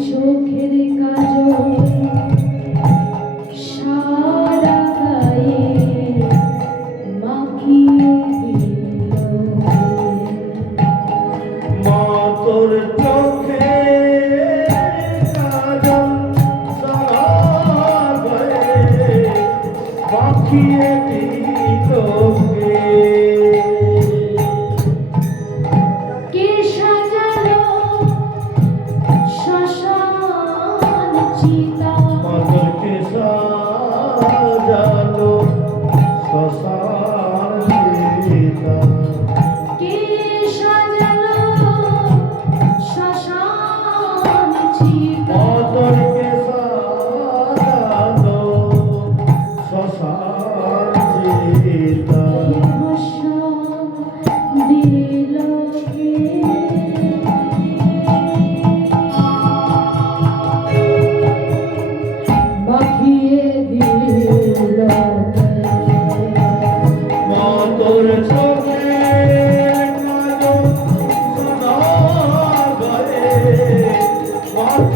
চোখের কাজল সারা গায়ে মাখিয়ে মাতর চোখে কাজল সারা গায়ে মাখিয়ে দিল You. on.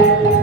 Amén.